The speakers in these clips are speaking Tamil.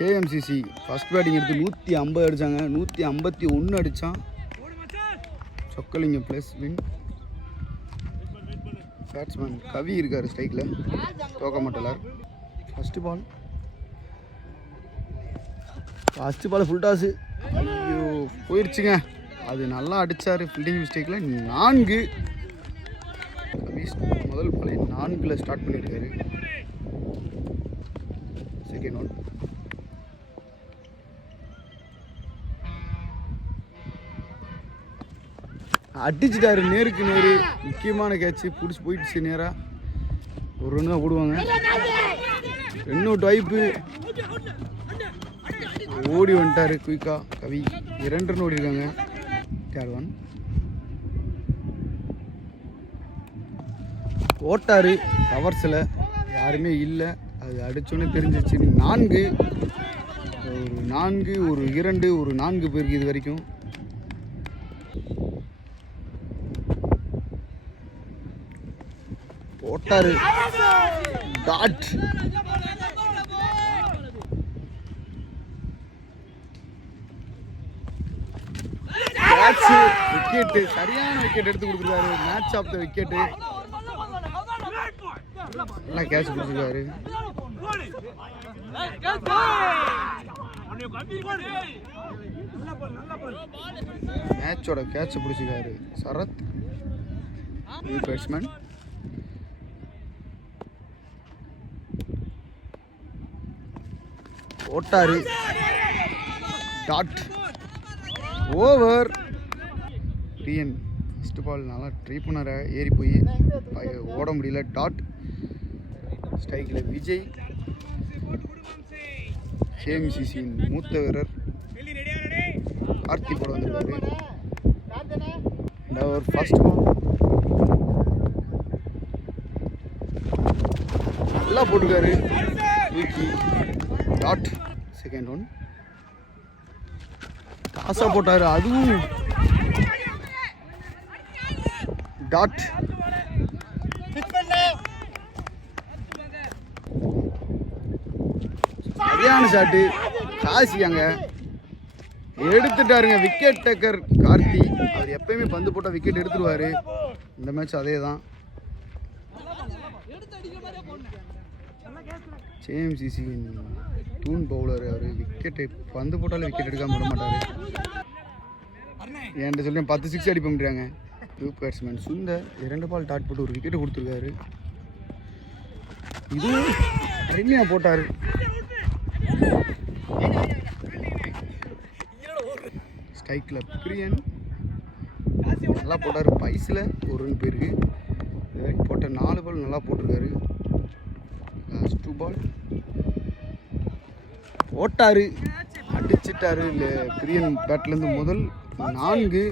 கேஎம்சிசி ஃபஸ்ட் பேட்டிங் எடுத்து 150 அடித்தாங்க. 151 அடித்தான். Chockalingam plus win. Batsman Kavi இருக்கார் ஸ்ட்ரைக்கில், தோக்க மாட்டலார். ஃபஸ்ட்டு பால் ஃபுல் டாஸு. ஐயோ போயிடுச்சுங்க. அது நல்லா அடித்தார் ஃபீல்டிங் மிஸ்டேக்கில். 4 கவி முதல் பாலை 4ல் ஸ்டார்ட் பண்ணியிருக்காரு. Second one. அடிச்சுட்டாரு நேருக்கு நேரு. முக்கியமான கேட்சு பிடிச்சி போயிடுச்சு. நேராக ஒரு ரன் தான் போடுவாங்க. 2 அவுட் வாய்ப்பு. ஓடி வந்துட்டாரு குயிக்கா கவி. 2 ரன் ஓடி இருக்காங்க. Third one. ஓட்டாரு கவர்ஸில் யாருமே இல்லை. அது அடிச்சோன்னே தெரிஞ்சிச்சு. 4 ஒரு 2 ஒரு 4 பேருக்கு இது வரைக்கும். போட்டாரு டாட். விக்கெட்டு, சரியான விக்கெட் எடுத்து கொடுத்துருக்காரு. Match of the wicket. நல்லா கேட்ச் பிடிச்சிருக்காரு. மேட்சோட கேட்ச் பிடிச்சிருக்காரு சரத், நியூ பேட்ஸ்மேன். ஓட்டாரு dot. Over. TN first ball நல்லா ட்ரை பண்ணார, ஏறி போய் ஓட முடியல. டாட். ஸ்ட்ரைக்கில் விஜய், கேஎம்சிசியின் மூத்த வீரர் கார்த்தி போட வந்திருக்காரு. ஒரு ஃபர்ஸ்ட் பால் நல்லா போட்டிருக்காரு தூக்கி. டாட். Second one. டாஸா போட்டாரு, அதுவும் டாட். சரியான ஷாட்டு. காசி அங்க எடுத்துட்டாருங்க. Wicket taker Karthi. அவர் எப்பயுமே பந்து போட்டால் விக்கெட் எடுத்துருவாரு. இந்த மேட்ச் அதே தான். கேஎம்சிசி தூண் பவுலர் அவர். விக்கெட்டு பந்து போட்டாலும் விக்கெட் எடுக்காமல் விட மாட்டார். என்கிட்ட சொல்லி 10 6 அடிப்ப முடியாங்க. New batsman Sundar 2 ball dot போட்டு ஒரு விக்கெட்டு கொடுத்துருக்காரு. இதுவும் அருமையாக போட்டார். ஸ்ட்ரைக்கில் பிரியன் நல்லா போட்டார். பைஸில் ஒரு ரன் போயிருக்கு. இது வரைக்கும் போட்ட 4 பால் நல்லா போட்டிருக்காரு. லாஸ்ட் 2 பால் போட்டாரு, அடிச்சிட்டாரு. இல்லை பிரியன் பேட்லேருந்து முதல் 4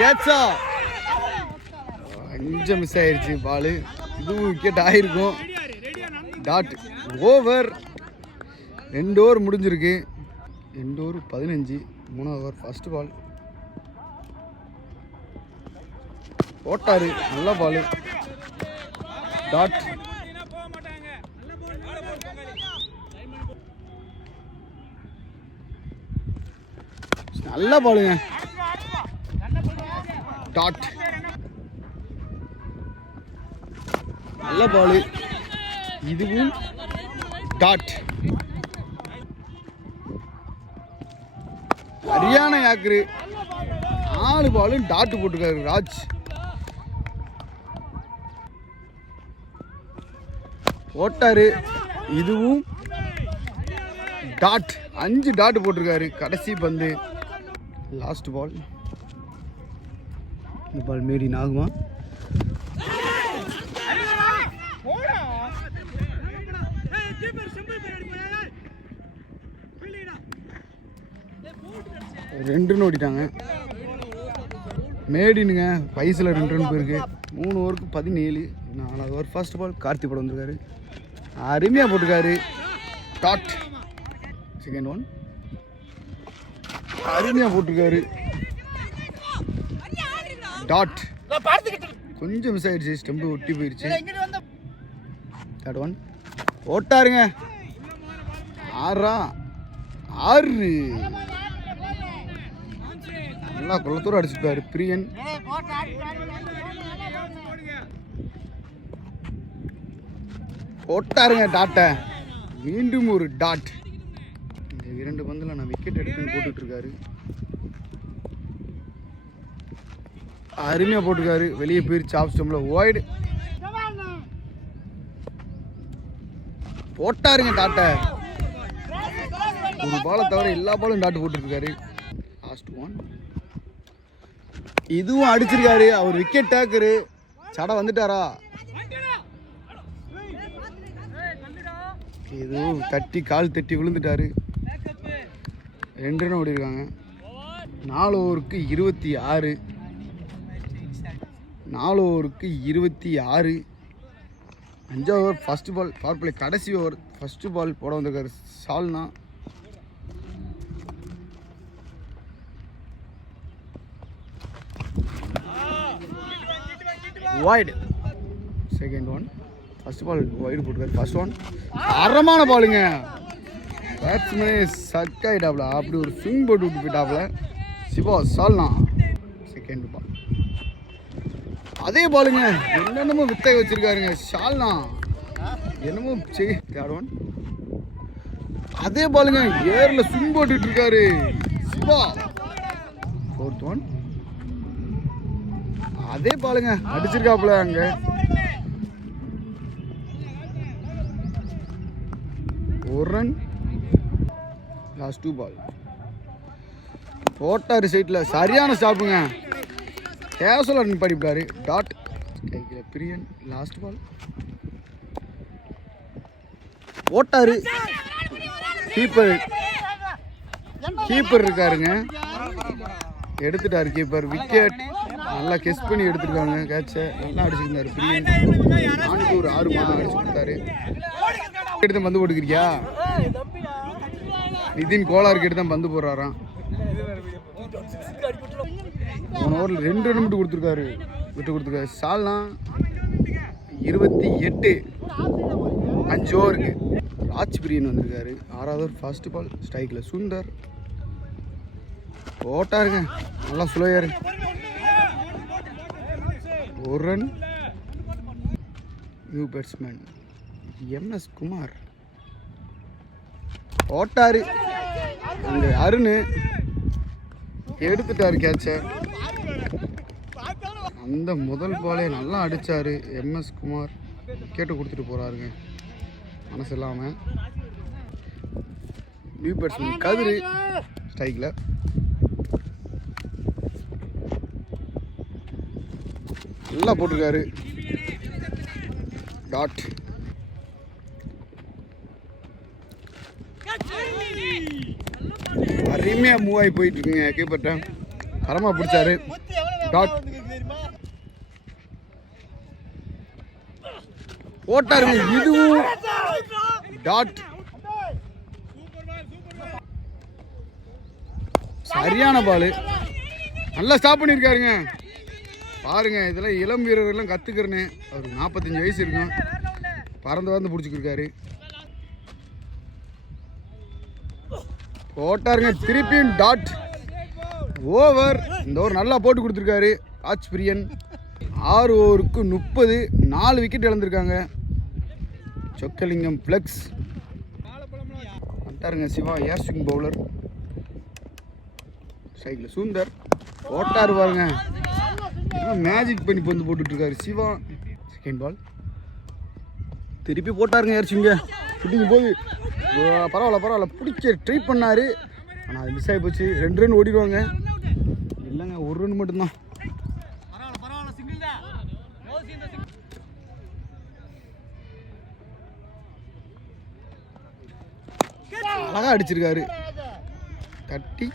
கேட்சா. 5 மிஸ் ஆயிடுச்சு பாலு. இதுவும் விக்கெட் ஆகிருக்கும். டாட். ஓவர். 2 ஓவர் முடிஞ்சிருக்கு. 2 ஓவர் 15. 3வது ஓவர். ஃபஸ்ட்டு பால் போட்டாரு, நல்ல பால். டாட். நல்ல பாலுங்க. டாட். நல்ல பாலு. இதுவும் டாட். சரியான யாக்கரு. 4 பாலும் டாட் போட்டிருக்காரு ராஜ். போட்டாரு, இதுவும் டாட். 5 டாட் போட்டிருக்காரு. கடைசி பந்து லாஸ்ட் பால். இந்த பால் மேடின் ஆகுமா? ரெண்டு ரன் ஓடிட்டாங்க. மேடினுங்க பைஸில் 2 ரன் போயிருக்கு. 3 ஓவருக்கு 17. 4வது ஓவர். ஃபர்ஸ்ட் பால் கார்த்தி போட வந்திருக்காரு. அருமையாக போட்டிருக்காரு. டாட். செகண்ட் ஒன் அருமையாக போட்டிருக்காரு. டாட். கொஞ்சம் மிஸ் ஆயிடுச்சு. ஸ்டெம்பு ஒட்டி போயிடுச்சு. Third one போட்டாருங்க. 6 நல்லா குளத்தூர் அடிச்சுட்டாரு பிரியன். போட்டாருங்க டாட்டை. மீண்டும் ஒரு டாட். இந்த 2 பந்தில் நான் விக்கெட் எடுத்துன்னு போட்டுட்டு இருக்காரு. அருமையாக போட்டிருக்காரு. வெளியே போயிருச்சு ஆஃப் ஸ்டம்பில். ஒய்டு போட்டாருங்க டாட்டை. ஒரு பாலை தவிர எல்லா பாலும் டாட்டு போட்டுருக்காரு. லாஸ்ட் 1. இதுவும் அடிச்சிருக்காரு. அவர் விக்கெட் டேக்கரு. சடை வந்துட்டாரா? இதுவும் தட்டி கால் தட்டி விழுந்துட்டாரு. 2 ரன் ஓடி இருக்காங்க. 4 ஓவருக்கு 26. 4 ஓவருக்கு 26. 5 over first ball power play கடைசி ஓவர் ஃபஸ்ட்டு பால் போட வந்திருக்காரு சால்னா. Wide. Second 1. First ball wide போட்டுருக்காரு. ஃபர்ஸ்ட் 1 அறமான பாலுங்க. பேட்ஸ்மேனே சக் ஆகிட்டாப்ல. அப்படி ஒரு ஸ்விங் போட்டு விட்டு போயிட்டாப்ல சிவா சால்னா. செகண்ட் பால் அதே பாலுங்க. என்னென்னமோ வித்தை வச்சிருக்காருங்க ஷால்னா. என்னமோ தேர்ட் 1 அதே பாலுங்க. ஏரில் ஸ்விங் போட்டுட்டு இருக்காரு சிவா. ஃபோர்த் 1 அதே பாலுங்க. அடிச்சிருக்காப்புல அங்க. ஒரு ரன். லாஸ்ட் 2 பால் போட்டாரு சைட்ல. சரியான ஸ்டாப்புங்க. கேஷுவலாக ரன் பண்ணிவிட்டாரு. டாட் கைக்கில் பிரியன். லாஸ்ட் பால் போட்டாரு. கீப்பர் இருக்காருங்க. எடுத்துட்டாரு கீப்பர். விக்கெட் நல்லா கெஸ் பண்ணி எடுத்துருக்காங்க. கேட்சை நல்லா அடிச்சுருந்தாரு பிரியன். 4 ஒரு 6 அடிச்சு கொடுத்தாரு. எடுத்து பந்து போட்டுக்கிறியா? நிதின் கோலாருக்கு எடுத்து தான் பந்து போடுறாராம். 1 ஓவரில் 2 ரன் மட்டும் கொடுத்துருக்காரு. விட்டு கொடுத்துருக்காரு சால்னா. 28. 5 ஓவருக்கு ராஜ் பிரியன் வந்திருக்காரு. 6வது ஓவர் ஃபர்ஸ்ட் பால் ஸ்ட்ரைக்கில் சுந்தர் போட்டாருங்க. நல்லா ஸ்லோயாரு. 1 run. New batsman MS Kumar போட்டாரு. அந்த அருண் எடுத்துட்டாரு கேட்சை. அந்த முதல் பாலே நல்லா அடிச்சாரு MS குமார். விக்கெட்டை கொடுத்துட்டு போறாருங்க மனசு இல்லாமல். நியூ பேட்ஸ்மேன் கதிரி ஸ்ட்ரைக்கில். நல்லா போட்டிருக்காரு. டாட். அருமையா மூவ் ஆகி போயிட்டு இருக்குங்க. கீப்பர்ட்ட தரமா பிடிச்சாரு. டாட் போட்டாருங்க. இதுவும் டாட். சரியான பாலு. நல்லா ஸ்டாப் பண்ணியிருக்காருங்க. பாருங்க இதெல்லாம் இளம் வீரர்கள்லாம் கற்றுக்கிறேன்னு. அவருக்கு 45 வயசு இருக்கும். பறந்து வந்து பிடிச்சிக்கிருக்காரு. போட்டாருங்க. திருப்பியும் டாட். ஓவர். இந்த ஓவர் நல்லா போட்டு கொடுத்துருக்காரு ராஜ் பிரியன். 6 ஓவருக்கு 30. 4 விக்கெட் இழந்திருக்காங்க. சொக்கலிங்கம் ஃப்ளெக்ஸ் வந்துட்டாருங்க. சிவா ஏர் ஸ்விங் பவுலர். சைக்கிள் சுந்தர் போட்டாரு பாருங்க. மேஜிக் பண்ணி பந்து போட்டுட்ருக்காரு சிவா. செகண்ட் பால் திருப்பி போட்டாருங்க ஏர் ஸ்விங்க. பிடிங்க போது பரவாயில்ல பிடிக்க ட்ரை பண்ணார். ஆனால் அது மிஸ் ஆகி போச்சு. 2 ரன் ஓடிடுவாங்க. இல்லைங்க 1 ரன் மட்டும்தான். அழகாக அடிச்சிருக்காரு. தட்டி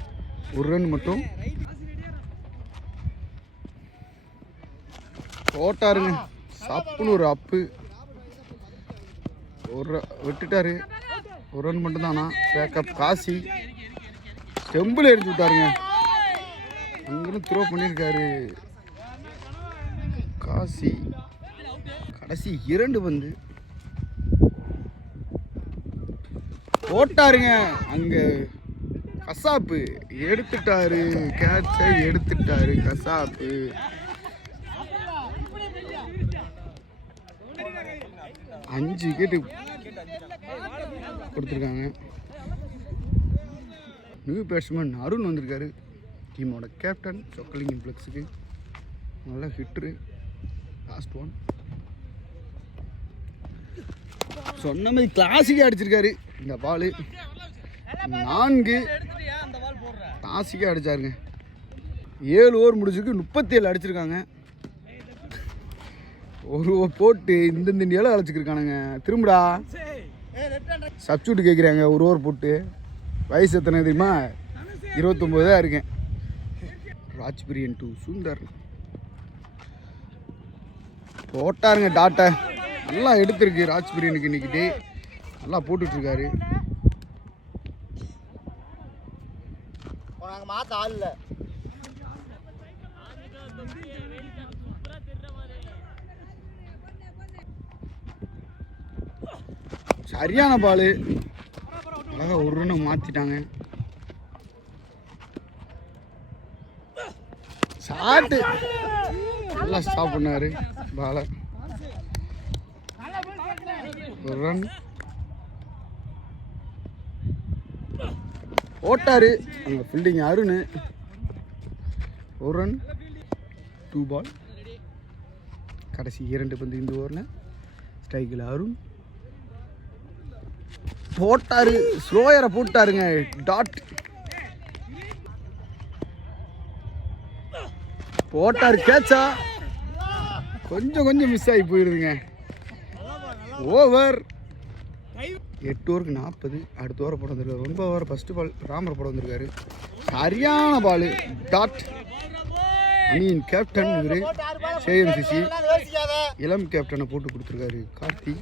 1 ரன் மட்டும் போட்டாருங்க. சப்புன்னு ஒரு அப்பு. விட்டுட்டாரு. 1 ரன் மட்டும்தானா. பேக்கப் காசி ஸ்டெம்பில் எடுத்து விட்டாருங்க. அங்கேருந்து த்ரோ பண்ணியிருக்காரு காசி. கடைசி 2 பந்து போட்டாருங்க அங்க கசாப்பு எடுத்துட்டாரு, கேட்சை எடுத்துட்டாரு கசாப்பு. அஞ்சு விக்கெட்டு கொடுத்துருக்காங்க. நியூ பேட்ஸ்மேன் அருண் வந்திருக்காரு, டீமோட கேப்டன். சொக்கலிங் இம்ப்ளெக்ஸுக்கு நல்ல ஹிட்ரு. லாஸ்ட் ஒன் சொன்ன மாதிரி கிளாசிக்காக அடிச்சிருக்காரு. இந்த பால் 4 கிளாசிக்காக அடித்தாருங்க. 7 ஓவர் முடிச்சிருக்கு, 37 அடிச்சிருக்காங்க. ஒரு போட்டு இந்த ஏழை அழைச்சிக்கிருக்கானுங்க. திரும்படா சப்ஸ்டியூட் கேட்குறாங்க. ஒரு ஓவர் போட்டு வயசு எத்தனை தெரியுமா? 29 தான் இருக்கேன். ராஜ்பிரியன் டு சுந்தர் போட்டாருங்க டாட்டை. நல்லா எடுத்திருக்கு ராஜ்பிரியனுக்கு இன்னைக்கிட்டு. நல்லா போட்டுட்ருக்காரு. சரியான பால். அழகாக ஒரு ரன்னை மாற்றிட்டாங்க. ஷாட்டு நல்லா ஸ்டாப் பண்ணார் பாலை. ஒரு ரன் போட்டார் அங்கே ஃபீல்டிங் அருண். ஒரு ரன் 2 பால். கடைசி 2 பந்து இந்த ஓவரில். ஸ்ட்ரைக்கில் அருண் போட்டாரு, ஸ்லோயரை போட்டாருங்க. டாட் போட்டாரு, கேட்சா கொஞ்சம் மிஸ் ஆகி போயிருதுங்க. ஓவர் 8 ஓவருக்கு 40. அடுத்த ஓவர் போட வந்திருக்காரு. 9 ஓவர் ஃபஸ்ட்டு பால் ராமர் போட வந்திருக்காரு. சரியான பால். டாட். அணியின் கேப்டன் இவர் சேஎம்சிசி. இளம் கேப்டனை போட்டு கொடுத்துருக்காரு கார்த்தி.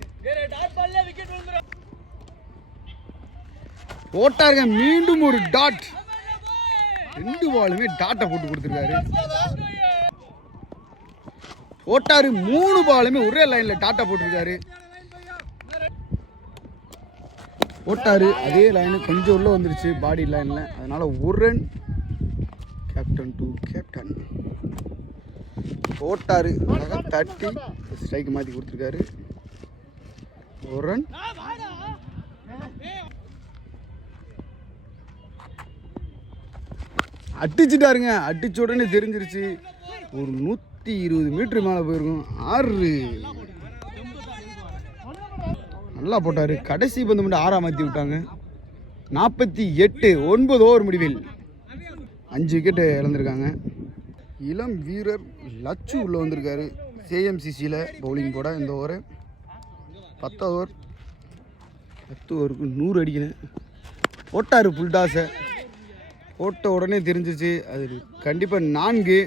போட்டாருங்க மீண்டும் ஒரு டாட். 2 பாலுமே டாட்டை போட்டு கொடுத்துருக்காரு. போட்டாரு 3 பாலுமே ஒரே லைன்ல டாட்டா போட்டிருக்காரு. போட்டாரு அதே லைனு கொஞ்சம் உள்ள வந்துருச்சு பாடி லைன்ல. அதனால ஒரு ரன். கேப்டன் டு கேப்டன் போட்டாரு, அழகா தட்டி ஸ்ட்ரைக் மாற்றி கொடுத்துருக்காரு. ஒரு ரன். அடிச்சுட்டாருங்க. அடிச்ச உடனே தெரிஞ்சிருச்சு. ஒரு 120 மீட்டர் மேலே போயிருக்கும். 6 நல்லா போட்டார். கடைசி பந்து மட்டும் 6ஆக மாற்றி விட்டாங்க. 48. 9 ஓவர் முடிவில் 5 விக்கெட்டு இழந்திருக்காங்க. இளம் வீரர் லட்சு உள்ளே வந்திருக்காரு சேஎம்சிசியில் பவுலிங் போட. இந்த ஓவர் 10 ஓவர். 10 ஓவருக்கு 100 அடிக்கணும். போட்டார் ஃபுல் டாஸை. போட்ட உடனே தெரிஞ்சிச்சு அது கண்டிப்பாக 4.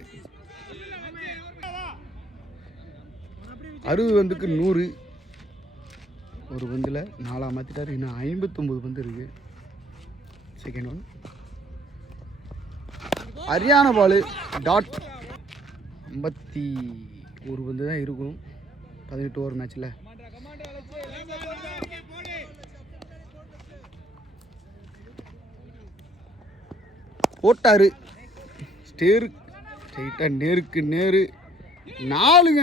60 பந்துக்கு 100. ஒரு பந்தில் 4ஆக மாற்றிட்டார். இன்னும் 59 பந்து இருக்குது. செகண்ட் ஒன் ஹரியானா பால். டாட். 51 பந்து தான் இருக்கும் 18 ஓவர் மேட்ச்சில். போட்டாரு ஸ்ட்ரைட்டாக நேருக்கு நேரு. 4ங்க.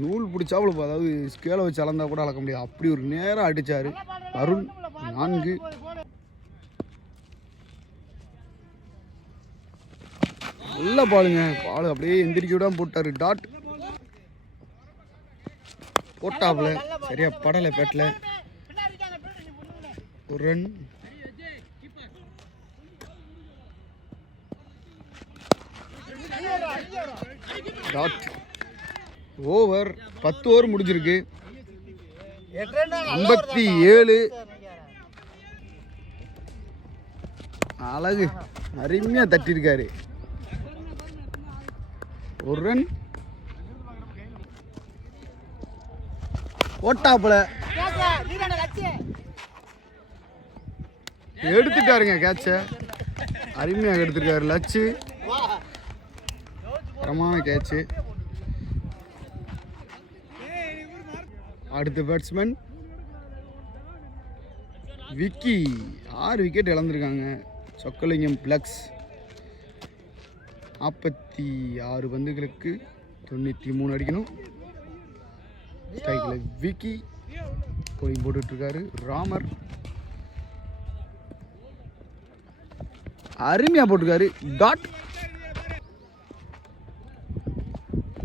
நூல் பிடிச்சாப்புல, அதாவது ஸ்கேலை வச்சு அளந்தா கூட அளக்க முடியாது. அப்படி ஒரு நேரம் அடித்தார் அருண். 4. நல்ல பாலுங்க. பால் அப்படியே எந்திரிக்க விடாம போட்டார். டாட். போட்டாப்புல சரியா படலை பேட்டில். ஒரு ரன். டாட். ஓவர் 10 ஓவர் முடிஞ்சிருக்கு. 57. அழகு அருமையாக தட்டியிருக்காரு. ஒரு ரன். போட்டாப்புல எடுத்துட்டாருங்க கேட்சை. அருமையாக எடுத்துருக்காரு லட்சு. தரமான கேட்சு. அடுத்த பேட்ஸ்மேன் விக்கி 6 விக்கெட் இழந்திருக்காங்க. சொக்கலிங்கம் பிளக்ஸ் 46 பந்துகளுக்கு 93 அடிக்கணும். ஸ்ட்ரைக்கில் விக்கி போலிங் போட்டுட்ருக்காரு. ராமர் அருமையாக போட்டிருக்காரு. டாட்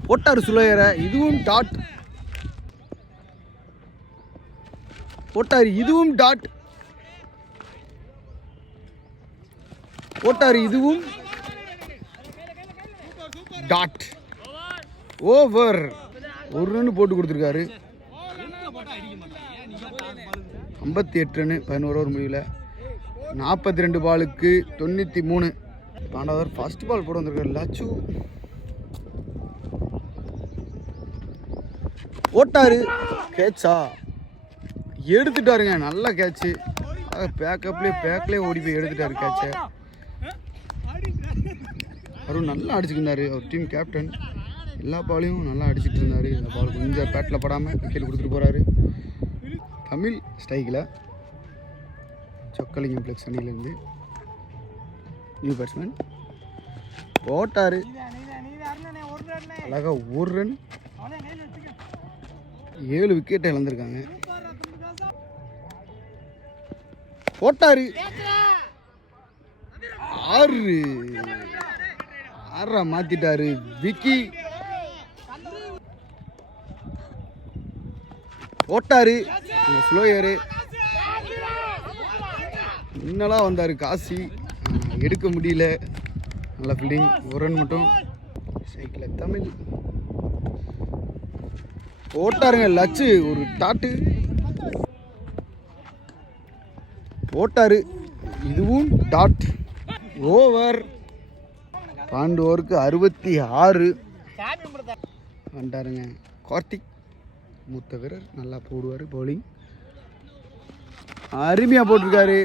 போட்டார் சுலையர, இதுவும் டாட் போட்டார், இதுவும் டாட் போட்டார், இதுவும் டாட். ஓவர். ஒரு ரன் போட்டு கொடுத்துருக்காரு. 58 ரன் 11 ஓவர் முடியல. 42 பாலுக்கு 93. பாண்டாவர் ஃபர்ஸ்ட் பால் போட வந்திருக்காரு. லச்சு போட்டாரு. கேட்சா எடுத்துட்டாருங்க. நல்ல கேட்சு. பேக்லேயே ஓடி போய் எடுத்துட்டாரு கேட்சை. அவரும் நல்லா அடிச்சுக்கிருந்தாரு. அவர் டீம் கேப்டன் எல்லா பாலையும் நல்லா அடிச்சுட்டு இருந்தார். இந்த பால் கொஞ்சம் பேட்டில் படாமல் விக்கெட் கொடுத்துட்டு போகிறாரு. தமிழ் ஸ்ட்ரைக்கில் சொக்கலிங்கம் பிளக்ஸ் அணியிலேருந்து நியூ பேட்ஸ்மேன் போட்டார். அழகாக ஒரு ரன் 7 விக்கெட்டை இழந்திருக்காங்க. போட்டாரு. 6 மாத்திட்டாரு விக்கி. போட்டாரு ஸ்லோயரு. இன்னெல்லாம் வந்தார் காசி, எடுக்க முடியல. நல்ல ஃபீல்டிங். ஒரு ரன் மட்டும். சைக்கிள் தமிழ் போட்டாருங்க. லச்சு ஒரு டாட்டு போட்டாரு, இதுவும் டாட். ஓவர். 12 ஓவருக்கு 66 வந்துட்டாருங்க. கார்த்திக் மூத்த வீரர் நல்லா போடுவார். பவுலிங் அருமையாக போட்டிருக்காரு.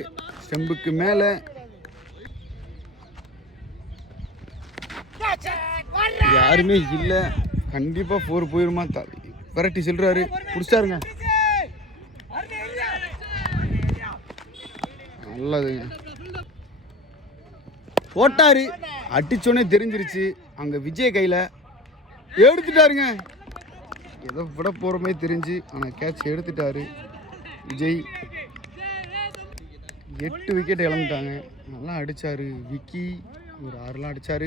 ஸ்டெம்புக்கு மேலே யாருமே இல்லை. கண்டிப்பாக 4 போயிருமா. வெரைட்டி சொல்கிறாரு. பிடிச்சாருங்க. நல்லதுங்க. போட்டாரு. அடிச்சோன்னே தெரிஞ்சிருச்சு. அங்கே விஜய் கையில் எடுத்துட்டாருங்க. ஏதோ விட போகிறமே தெரிஞ்சு, ஆனால் கேட்ச் எடுத்துட்டாரு விஜய். 8 விக்கெட் இழந்துட்டாங்க. நல்லா அடித்தார் விக்கி. ஒரு 6லாம் அடித்தார்.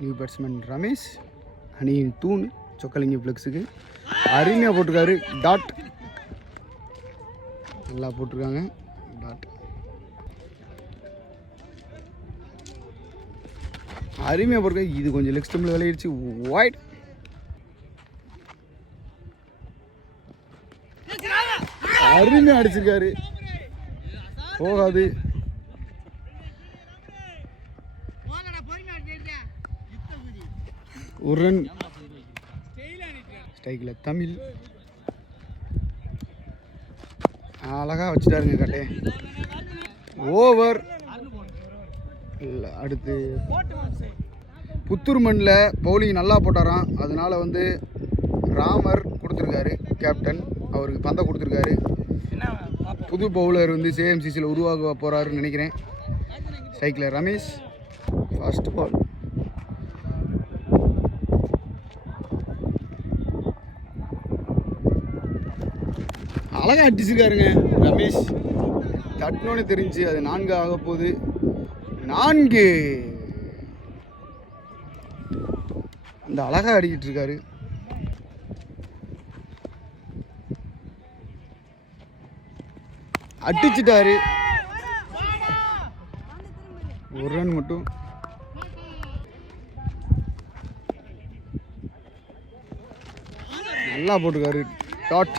நியூ பேட்ஸ்மேன் ரமேஷ் அணியின் தூண் சொக்கலிங்கம் பிளக்ஸுக்கு அருமையாக போட்டிருக்காரு. டாட் நல்லா போட்டிருக்காங்க. டாட் அருமையாக போட்டிருக்காரு. இது கொஞ்சம் லெக் ஸ்டம்பில் விளையிடுச்சு. ஒயிட் அருமையாக அடிச்சிருக்காரு. போகாது. ஒரு ரன். ஸ்ட்ரைக்கில் தமிழ் அழகாக வச்சுட்டாருங்க கட்டையை. ஓவர். அடுத்து புத்தூர் மண்ணில் பவுலிங் நல்லா போட்டாராம். அதனால் ராமர் கொடுத்துருக்காரு கேப்டன். அவருக்கு பந்தை கொடுத்துருக்காரு. புது பவுலர் சேஎம்சிசியில் உருவாக போகிறாருன்னு நினைக்கிறேன். ஸ்ட்ரைக்கில் ரமேஷ் ஃபர்ஸ்ட் பால். அழகாக அடிச்சிருக்காருங்க ரமேஷ். தட்டினோன்னு தெரிஞ்சு அது 4 ஆக போகுது. 4. அந்த அழகாக அடிக்கிட்டு இருக்காரு. அடிச்சிட்டாரு. ஒரு ரன் மட்டும். நல்லா போட்டுக்காரு. டாட்.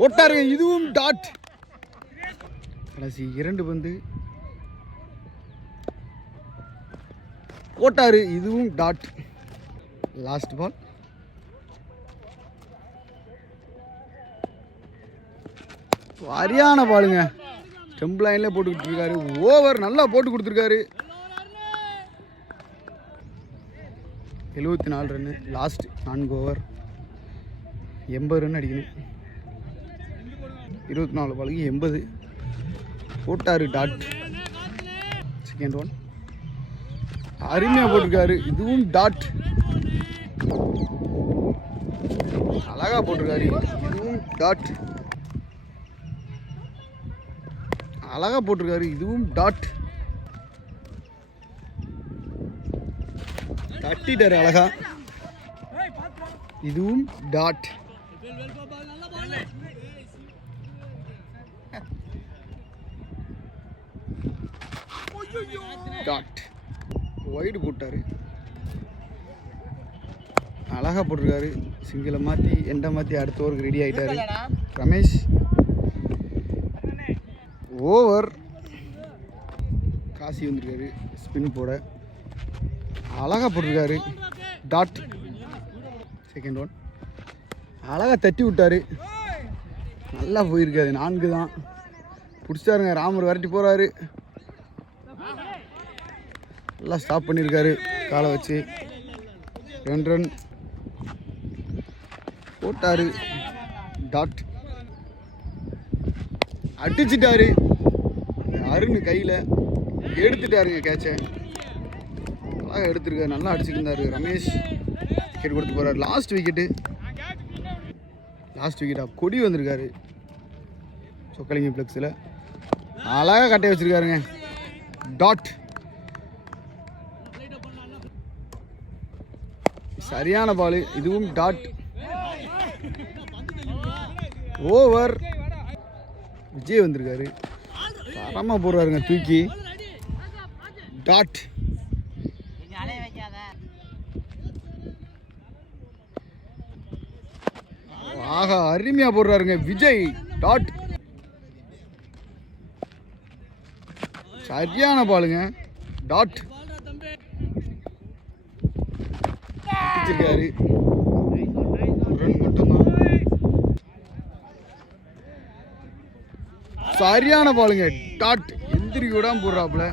போட்டாருங்க. இதுவும் டாட். கடைசி 2 பந்து போட்டாரு. இதுவும் டாட். Last ball. சரியான பாலுங்க. ஸ்டெம்ப் லைன்ல போட்டுக்கிட்டு இருக்காரு. ஓவர் நல்லா போட்டு கொடுத்துருக்காரு. 74 ரன்னு. லாஸ்ட் 4 ஓவர் 80 ரன் அடிக்கணும். 24 பாலுக்கு 80 போட்டார். டாட். செகண்ட் ஒன் அருமையாக போட்டிருக்காரு. இதுவும் டாட். அழகாக போட்டிருக்காரு. இதுவும் டாட். அழகாக போட்டிருக்காரு. இதுவும் டாட். தட்டிட்டாரு அழகா. இதுவும் டாட். டாட். வைடு போட்டாரு. அழகா போட்டிருக்காரு. சிங்கிளை மாற்றி எண்டை மாற்றி அடுத்த ஓவருக்கு ரெடி ஆகிட்டாரு ரமேஷ். ஓவர். காசி வந்திருக்காரு ஸ்பின் போட. அழகா போட்டிருக்காரு. டாட். செகண்ட் ஒன் அழகா தட்டி விட்டாரு. நல்லா போயிருக்காரு. 4 தான் பிடிச்சாருங்க. ராமர் விரட்டி போகிறாரு. நல்லா ஸ்டாப் பண்ணியிருக்காரு காலை வச்சு. 2 ரன் போட்டாரு. டாட். அடிச்சிட்டாரு. அருண் கையில் எடுத்துட்டாருங்க கேட்சை. அழகாக எடுத்துருக்காரு. நல்லா அடிச்சுருந்தாரு ரமேஷ். விக்கெட் கொடுத்து போகிறார். Last wicket. லாஸ்ட் விக்கெட்டாக கொடி வந்திருக்காரு சொக்கலிங்க ஃப்ளெக்ஸில். அழகாக கட்டை வச்சுருக்காருங்க. டாட். சரியான பால். இதுவும் டாட். ஓவர். விஜய் வந்திருக்காரு. தரமாக போடுறாருங்க தூக்கி. டாட். ஆஹா அருமையாக போடுறாருங்க விஜய். டாட். சரியான பாலுங்க. டாட். அடிச்சிருக்காரு. ரன் மட்டும்தான். சரியான பாலுங்க. டாட். எந்திரி கூட போடுறாப்புல.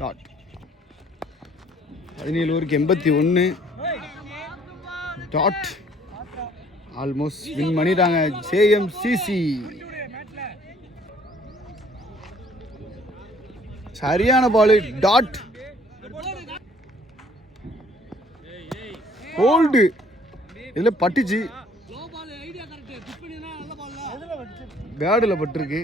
டாட். 17 ஓவருக்கு 81. டாட். ஆல்மோஸ்ட் வின் பண்ணிட்டாங்க ஜேஎம்சிசி. சரியான பால். டாட். ஹோல்டு. இதில் பட்டுச்சு. பேடில் பட்டிருக்கு.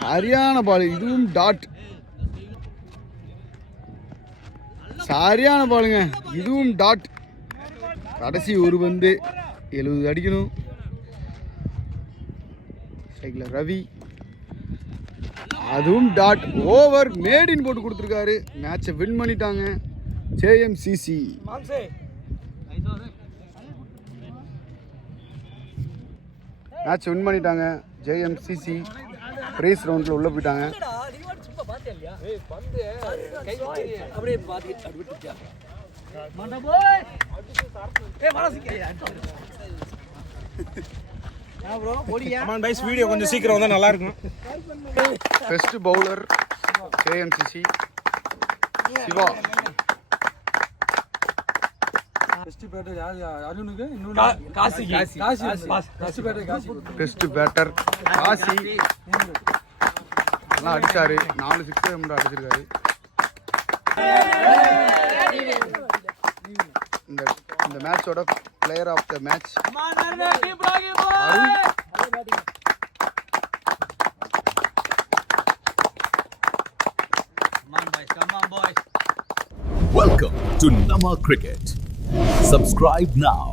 சரியான பால். இதுவும் டாட். சரியான பாலுங்க. இதுவும் டாட். கடைசி ஒரு பந்து 70 அடிக்கணும். சைக்கிள் ரவி. அதுவும் டாட். ஓவர். மேடின் போட்டு கொடுத்துருக்காரு. மேட்சை வின் பண்ணிட்டாங்க ஜேஎம்சிசி. மேட்ச் வின் பண்ணிட்டாங்க ஜேஎம்சிசி. ப்ரைஸ் ரவுண்டில் உள்ளே போயிட்டாங்க. வீடியோ கொஞ்சம் சீக்கிரம் வந்தால் நல்லா இருக்கும். Best bowler JMCC Siva. Best batter Kasi. நல்லா அடிச்சாரு. 4 6 மட்டும் அடிச்சிருக்காரு. இந்த மேட்சோட player of the match Welcome to Nama Cricket. Subscribe now.